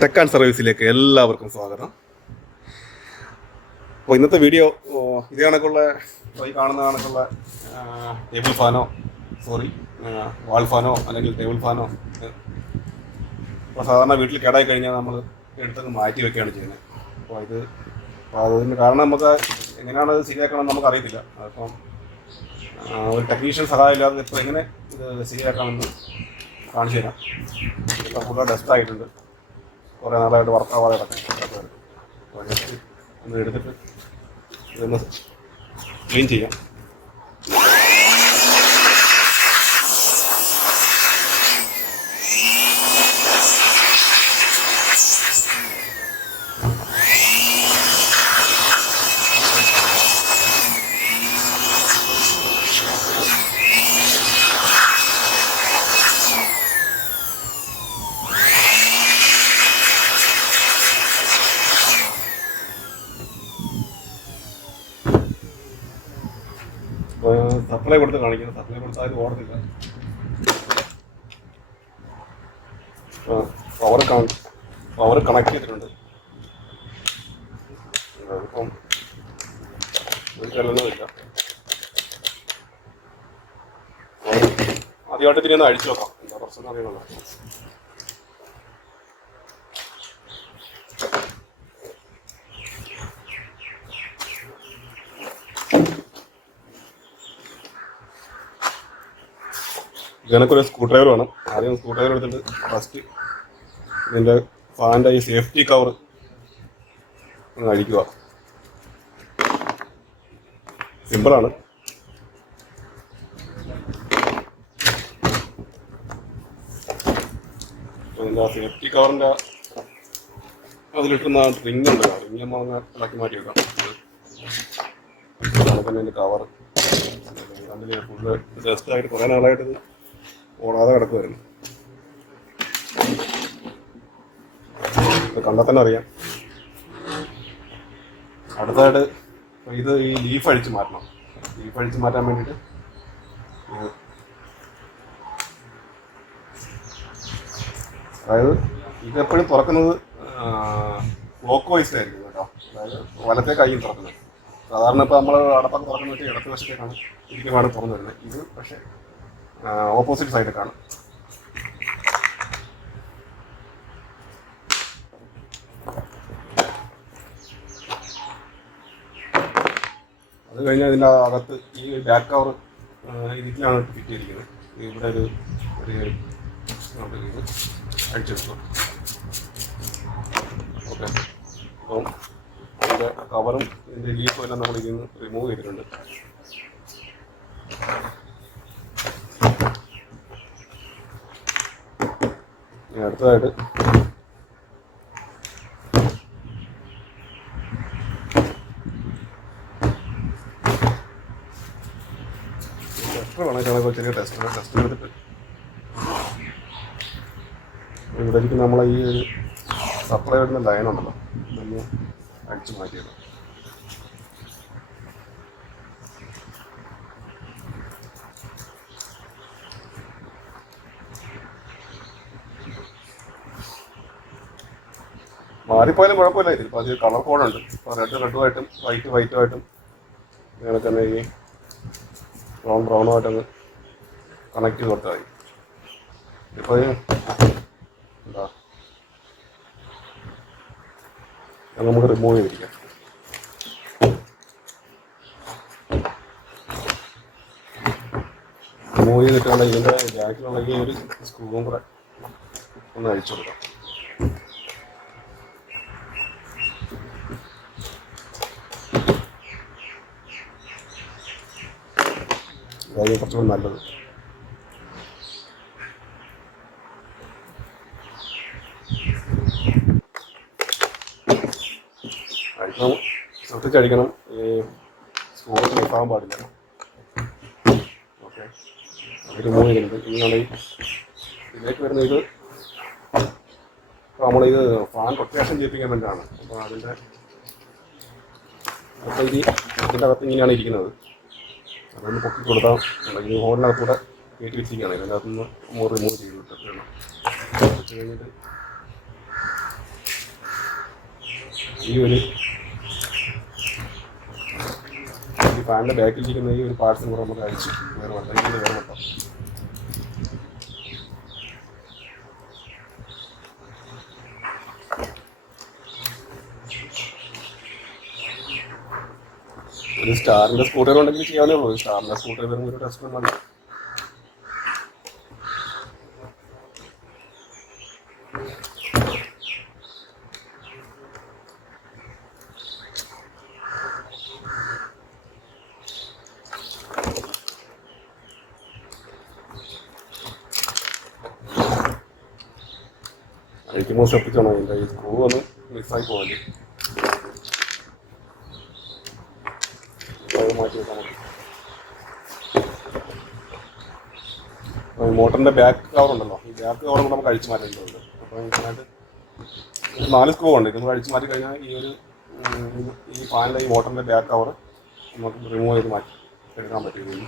Tech and സർവീസിലേക്ക് എല്ലാവർക്കും സ്വാഗതം. അപ്പോൾ ഇന്നത്തെ വീഡിയോ ഇതേ കണക്കുള്ള ഈ കാണുന്ന കണക്കുള്ള ടേബിൾ ഫാനോ വാൾ ഫാനോ അല്ലെങ്കിൽ ടേബിൾ ഫാനോ ഇപ്പോൾ സാധാരണ വീട്ടിൽ കേടായി കഴിഞ്ഞാൽ നമ്മൾ എടുത്തൊന്ന് മാറ്റി വെക്കുകയാണ് ചെയ്യുന്നത്. അപ്പോൾ അതിന് കാരണം നമുക്ക് എങ്ങനെയാണ് അത് ശരിയാക്കണമെന്ന് നമുക്കറിയത്തില്ല. അപ്പം ഒരു ടെക്നീഷ്യൻ സഹായം ഇല്ലാതെ ഇപ്പോൾ എങ്ങനെ ഇത് ശരിയാക്കാമെന്ന് കാണിച്ചു തരാം. ഇപ്പോൾ ഫുള്ള് ഡസ്റ്റ് ആയിട്ടുണ്ട്, കുറേ നാളായിട്ട് വർക്കാവാതെ കിടക്കും. ഒന്ന് എടുത്തിട്ട് ഇതൊന്ന് ക്ലീൻ ചെയ്യാം. സപ്ലൈ കൊടുത്ത് കാണിക്കുന്നത്, സപ്ലൈ കൊടുത്താൽ ഓടുന്നില്ല. പവർ കണക്ട് ചെയ്തിട്ടുണ്ട്. ഇപ്പം ഒരു ചെല്ലുന്നതില്ല. ആദ്യമായിട്ട് ഇതിനെ ഒന്ന് അഴിച്ചു നോക്കാം, എന്താ പ്രശ്നം അറിയണല്ലോ. ഇതിനൊക്കെ സ്ക്രൂ ഡ്രൈവർ വേണം. ആദ്യം സ്ക്രൂ ഡ്രൈവർ എടുത്തിട്ട് ഫസ്റ്റ് ഇതിൻ്റെ ഫാനിൻ്റെ ഈ സേഫ്റ്റി കവർ ഒന്ന് അഴിക്കുക. സിമ്പിളാണ്. ഇതിൻ്റെ ആ സേഫ്റ്റി കവറിൻ്റെ അതിലിട്ടുന്ന റിങ് ഉണ്ട്, റിങ് നമ്മൾ ഇളക്കി മാറ്റി വെക്കാം. അതുപോലെ തന്നെ കവർ അതിൽ ഫുള്ള് ഡസ്റ്റായിട്ട് കുറേ നാളായിട്ട് ഓടാതെ കിടക്കുമായിരുന്നു. ഇത് കണ്ടാൽ തന്നെ അറിയാം. അടുത്തതായിട്ട് ഇത് ഈ ലീഫ് അഴിച്ച് മാറ്റണം. ലീഫ് അഴിച്ച് മാറ്റാൻ വേണ്ടിയിട്ട് അതായത് ഇതെപ്പോഴും തുറക്കുന്നത് ക്ലോക്ക് വൈസിലായിരിക്കും കേട്ടോ. അതായത് വലത്തെ കൈയും തുറക്കുന്നത്. സാധാരണ ഇപ്പോൾ നമ്മൾ അടപ്പൊക്കെ തുറക്കുന്ന വെച്ചാൽ ഇടത്ത് വശത്തേക്കാണ് ഇരിക്കുമാണ് തുറന്നു വരുന്നത്. ഇത് പക്ഷേ ഓപ്പോസിറ്റ് സൈഡിലേക്കാണ്. അത് കഴിഞ്ഞാൽ ഇതിൻ്റെ അകത്ത് ഈ ബാക്ക് കവർ ഇതിലാണ് ഫിറ്റ് ചെയ്തിരിക്കുന്നത്. ഇവിടെ ഒരു ഇത് അടിച്ചെടുത്തു. ഓക്കെ, അപ്പം ഇതിൻ്റെ കവറും ഇതിൻ്റെ ലീഫും എല്ലാം നമ്മൾ ഇതിൽ നിന്ന് റിമൂവ് ചെയ്തിട്ടുണ്ട്. അടുത്തതായിട്ട് ടെസ്റ്റർ വേണം. ചെറിയ ടെസ്റ്റർ എടുത്തിട്ട് ഇവിടെ ഇരിക്കുന്ന നമ്മളെ ഈ ഒരു സപ്ലൈ വരുന്ന ലൈനുണ്ടല്ലോ, ഇതൊന്ന് അടിച്ചു മാറ്റിയത്. മാറിപ്പോയാലും കുഴപ്പമില്ല. ഇതിപ്പോൾ അത് കളർ കോഡുണ്ട്. ഇപ്പോൾ റെഡുമായിട്ടും വൈറ്റുമായിട്ടും അങ്ങനെ തന്നെ ഈ ബ്രൗണുമായിട്ടങ്ങ് കണക്ട് ചെയ്ത് കൊടുത്താൽ മതി. ഇപ്പോൾ എന്താ നമുക്ക് റിമൂവ് ചെയ്തിരിക്കാം. റിമൂവ് ചെയ്തിട്ടാണ് ഇതിൻ്റെ ബാക്കിലുള്ള ഈ ഒരു സ്ക്രൂവും കൂടെ ഒന്ന് അഴിച്ചു കൊടുക്കാം. അതായത് കുറച്ചുകൂടി നല്ലത്. അഴിക്കണം, ശ്രദ്ധിച്ചടിക്കണം. ഈ സ്ക്രൂസ് നിൽക്കാൻ പാടില്ല. ഓക്കെ, അത് റിമൂവ് ചെയ്യുന്നുണ്ട്. ഇങ്ങനെയാണ് ഇതിലേക്ക് വരുന്ന ഇത്. അപ്പോൾ നമ്മളിത് ഫാൻ റൊട്ടേഷൻ ചെയ്യിപ്പിക്കാൻ വേണ്ടിയാണ്. അപ്പോൾ അതിൻ്റെ ഇതിൻ്റെ അകത്ത് ഇങ്ങനെയാണ് ഇരിക്കുന്നത്. അതൊന്ന് പൊക്കി കൊടുത്താൽ ഈ ഹോളിനകത്തൂടെ കയറ്റി വെച്ചിരിക്കുകയാണ്. ഇതിൻ്റെ അകത്തുനിന്ന് റിമൂവ് ചെയ്ത് വിട്ടിട്ട് വെച്ച് കഴിഞ്ഞിട്ട് ഈ ഫാനിൻ്റെ ബാക്കിലിരിക്കുന്ന ഈ ഒരു പാർട്സും കൂടെ നമുക്ക് അഴിച്ച് വേറെ വെട്ടാം. ഒരു സ്റ്റാറിൻ്റെ സ്കൂട്ടർ ഉണ്ടെങ്കിൽ ചെയ്യാനേ ഉള്ളൂ. സ്റ്റാറിൻ്റെ സ്കൂട്ടർ വരുമ്പോൾ ഒരു ടെസ്റ്റ് മതി. അഴിക്കുമ്പോൾ ശ്രദ്ധിക്കണം, അതിൻ്റെ ഈ സ്ക്രൂ ഒന്ന് മിസ്സായി പോകല്ലേ. മാറ്റി വെക്കാൻ മതി. മോട്ടറിൻ്റെ ബാക്ക് കവർ ഉണ്ടല്ലോ, ഈ ബാക്ക് കവർ കൂടെ നമുക്ക് അഴിച്ചു മാറ്റേണ്ടതുണ്ട്. അപ്പോൾ ഇതിനായിട്ട് 4 സ്ക്രൂ ഉണ്ട്. ഇത് അഴിച്ചു മാറ്റി കഴിഞ്ഞാൽ ഈ ഫാനിൻ്റെ ഈ മോട്ടറിൻ്റെ ബാക്ക് കവർ നമുക്ക് റിമൂവ് ചെയ്ത് മാറ്റി എടുക്കാൻ പറ്റും.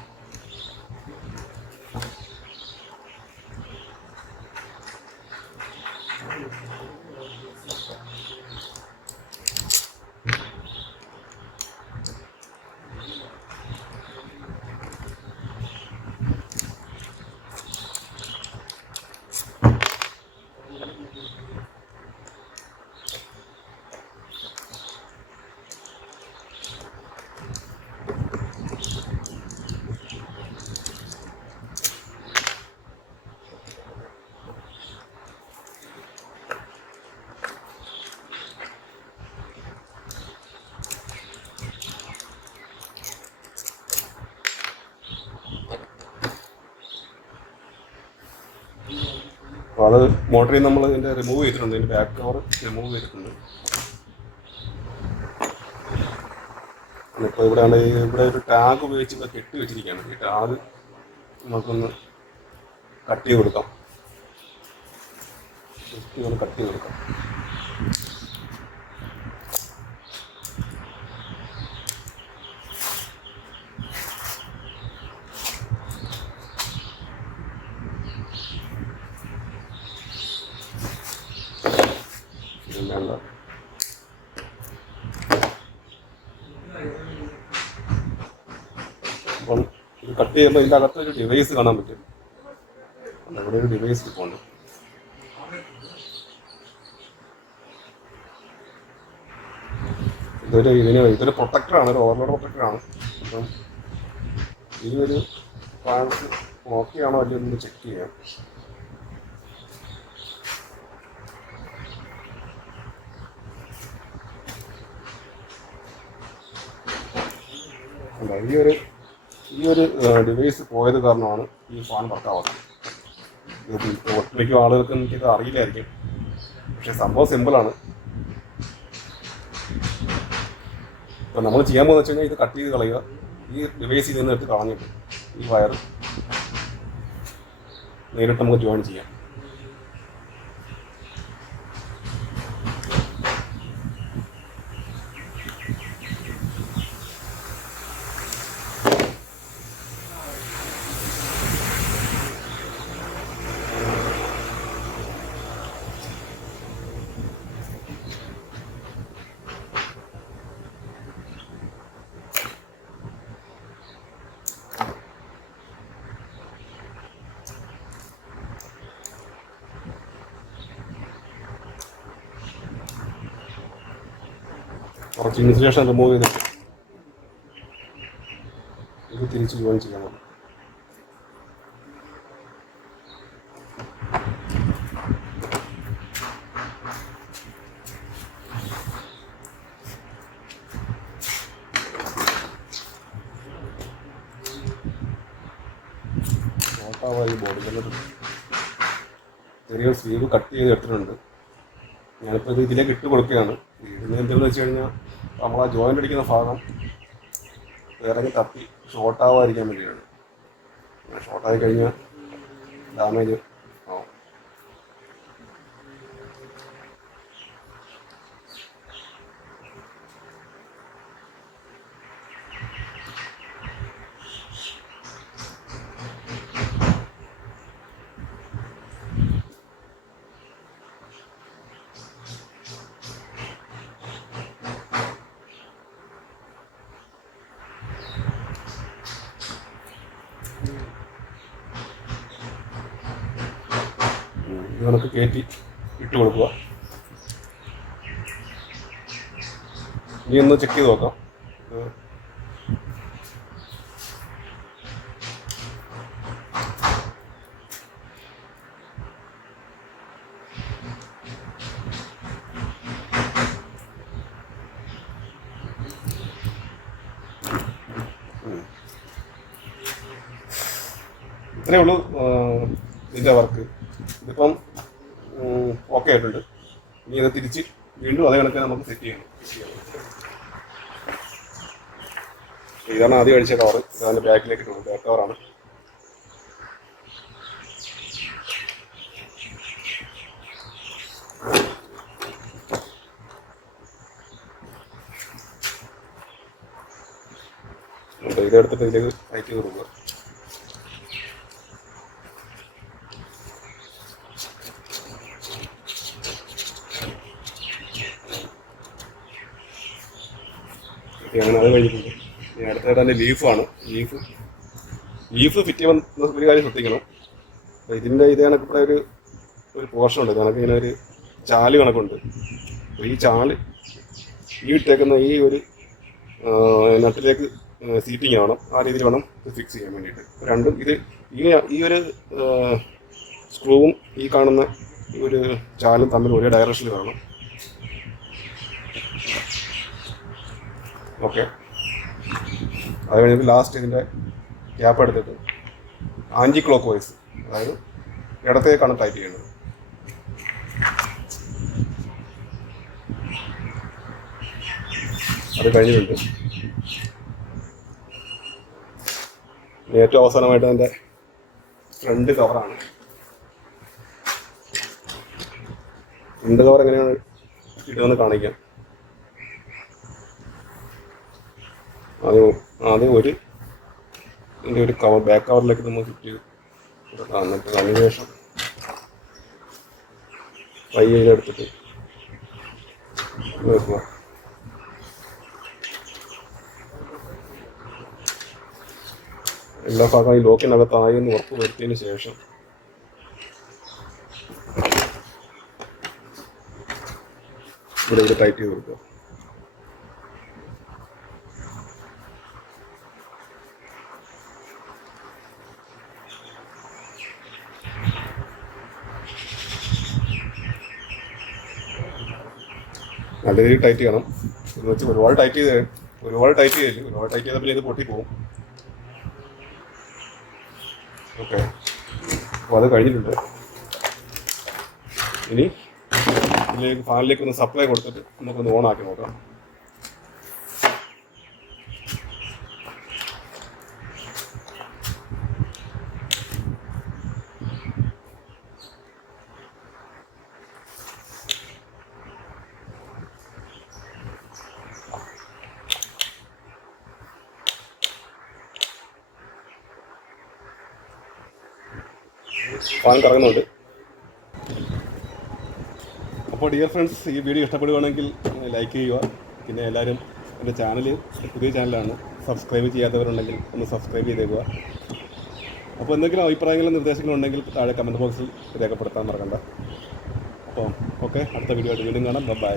അപ്പോൾ അത് മോട്ടറിൽ നമ്മൾ ഇതിൻ്റെ റിമൂവ് ചെയ്തിട്ടുണ്ട്. ഇതിൻ്റെ ബാക്ക് കവർ റിമൂവ് ചെയ്തിട്ടുണ്ട്. ഇപ്പോൾ ഇവിടെ ഒരു ടാഗ് ഉപയോഗിച്ച് ഇപ്പോൾ കെട്ടി വെച്ചിരിക്കുകയാണ്. ഈ ടാഗ് നമുക്കൊന്ന് കട്ട് ചെയ്ത് കൊടുക്കാം. കട്ട് ചെയ്ത് കൊടുക്കാം. വേണ്ട, അപ്പം ഇത് കട്ട് ചെയ്യുമ്പോൾ ഇതിൻ്റെ അകത്തൊരു ഡിവൈസ് കാണാൻ പറ്റും. ഇവിടെ ഒരു ഡിവൈസ് ഇപ്പോൾ ഇതൊരു പ്രൊട്ടക്ടറാണ്, ഒരു ഓവർലോഡ് പ്രൊട്ടക്ടറാണ്. അപ്പം ഈ ഒരു പാർട്സ് ഓക്കെ ആണോ അല്ലയോ എന്ന് ചെക്ക് ചെയ്യാം. ഈ ഒരു ഡിവൈസ് പോയത് കാരണമാണ് ഈ ഫാൻ വർക്കാവുന്നത്. ഒട്ടുമിക്ക ആളുകൾക്ക് എനിക്കിത് അറിയില്ലായിരിക്കും, പക്ഷെ സംഭവം സിമ്പിളാണ്. ഇപ്പം നമ്മൾ ചെയ്യാൻ പോകുന്നത് വെച്ച് കഴിഞ്ഞാൽ ഇത് കട്ട് ചെയ്ത് കളയുക. ഈ ഡിവൈസ് ഇതിൽ നിന്ന് എടുത്ത് കളഞ്ഞിട്ട് ഈ വയർ നേരിട്ട് നമുക്ക് ജോയിൻ ചെയ്യാം. കുറച്ച് ഇൻസുലേഷൻ റിമൂവ് ചെയ്തിട്ട് ഇത് തിരിച്ച് ജോയിൻ ചെയ്യണം. നോട്ടാവായി ബോർഡിൽ ചെറിയ സ്ലീവ് കട്ട് ചെയ്ത് എടുത്തിട്ടുണ്ട്. ഞാനിപ്പോൾ ഇത് ഇതിലേക്ക് ഇട്ട് കൊടുക്കുകയാണ്. ഇതിന് എന്തെന്ന് വെച്ച് കഴിഞ്ഞാൽ നമ്മൾ ആ ജോയിൻ്റ് അടിക്കുന്ന ഭാഗം ഇറങ്ങി തപ്പി ഷോർട്ടാവാതിരിക്കാൻ വേണ്ടിയാണ്. ഷോർട്ടായി കഴിഞ്ഞാൽ ഡാമേജ് ആവും. നമുക്ക് കയറ്റി ഇട്ട് കൊടുക്കുക. ഇനി ഒന്ന് ചെക്ക് ചെയ്ത് നോക്കാം. ഇത്രയേ ഉള്ളൂ ഇതിൻ്റെ വർക്ക്. ഇതിപ്പം ഓക്കെ ആയിട്ടുണ്ട്. ഇനി ഇത് തിരിച്ച് വീണ്ടും അതേ കണക്ക് നമുക്ക് സെറ്റ് ചെയ്യണം. ഇതാണ് ആദ്യം അടിച്ച കവർ. ഇതാണ് ബാക്കിലേക്ക് ഇട്ടുള്ളത്. ബാക്ക് കവറാണ്. ഇതെടുത്തിട്ട് ഇതിലേക്ക് ടൈറ്റ് ചെയ്ത് കൊടുക്കുക. അങ്ങനെ അത് കഴിഞ്ഞിട്ടുണ്ട്. ഇനി അടുത്തായിട്ട് തന്നെ ലീഫാണ്. ലീഫ് ഫിറ്റ് ചെയ്യുമ്പോൾ ഒരു കാര്യം ശ്രദ്ധിക്കണം. ഇതിൻ്റെ ഇത് കണക്കിവിടെ ഒരു പോർഷൻ ഉണ്ട്. കണക്ക് ഇങ്ങനെ ഒരു ചാല് കണക്കുണ്ട്. അപ്പോൾ ഈ ചാല് ഈ ഇട്ടേക്കുന്ന ഈ ഒരു നട്ടിലേക്ക് സീറ്റിങ് വേണം. ആ രീതിയിൽ വേണം ഇത് ഫിക്സ് ചെയ്യാൻ വേണ്ടിയിട്ട്. രണ്ടും ഇത് ഈ ഒരു സ്ക്രൂവും ഈ കാണുന്ന ഈ ഒരു ചാലും തമ്മിൽ ഒരേ ഡയറക്ഷനിൽ വേണം. ഓക്കെ. അത് കഴിഞ്ഞിട്ട് ലാസ്റ്റ് ഇതിൻ്റെ ഗ്യാപ്പ് എടുത്തിട്ട് ആൻറ്റി ക്ലോക്ക് വൈസ്, അതായത് ഇടത്തേക്കാണ് ടൈറ്റ് ചെയ്യേണ്ടത്. അത് കഴിഞ്ഞിട്ടുണ്ട്. ഏറ്റവും അവസാനമായിട്ട് അതിൻ്റെ ഫ്രണ്ട് കവറാണ്. ഫ്രണ്ട് കവർ എങ്ങനെയാണ് ഇടുമെന്ന് കാണിക്കാം. ആദ്യം ഇതിൻ്റെ ഒരു കവർ ബാക്ക് കവറിലേക്ക് നമ്മൾ ഫിറ്റ് ചെയ്ത് എന്നിട്ട് അതിന് ശേഷം പയ്യയിലെടുത്തിട്ട് വെക്കുക. എല്ലാ ഭാഗവും ഈ ലോക്കിനകത്തായി എന്ന് ഉറപ്പ് വരുത്തിയതിന് ശേഷം ഇവിടെ ടൈറ്റ് ചെയ്ത് കൊടുക്കുക. നല്ല രീതിയിൽ ടൈറ്റ് ചെയ്യണം. എന്ന് വെച്ച് ഒരുപാട് ടൈറ്റ് ചെയ്തില്ല. ഒരുപാട് ടൈറ്റ് ചെയ്താൽ പിന്നെ ഇത് പൊട്ടിപ്പോവും. ഓക്കെ. അപ്പോൾ അത് കഴിഞ്ഞിട്ടുണ്ട്. ഇനി ഇതിലേക്ക് ഫാനിലേക്ക് ഒന്ന് സപ്ലൈ കൊടുത്തിട്ട് നമുക്കൊന്ന് ഓൺ ആക്കി നോക്കാം. ഫാൻ കറങ്ങുന്നുണ്ട്. അപ്പോൾ ഡിയർ ഫ്രണ്ട്സ്, ഈ വീഡിയോ ഇഷ്ടപ്പെടുകയാണെങ്കിൽ ലൈക്ക് ചെയ്യുക. പിന്നെ എല്ലാവരും എൻ്റെ ചാനൽ പുതിയ ചാനലാണ്, സബ്സ്ക്രൈബ് ചെയ്യാത്തവരുണ്ടെങ്കിൽ ഒന്ന് സബ്സ്ക്രൈബ് ചെയ്തേക്കുക. അപ്പോൾ എന്തെങ്കിലും അഭിപ്രായങ്ങളും നിർദ്ദേശങ്ങളും ഉണ്ടെങ്കിൽ താഴെ കമൻറ്റ് ബോക്സിൽ രേഖപ്പെടുത്താൻ മറക്കണ്ട. അപ്പോൾ ഓക്കെ, അടുത്ത വീഡിയോ ആയിട്ട് വീണ്ടും കാണാം. ബൈ.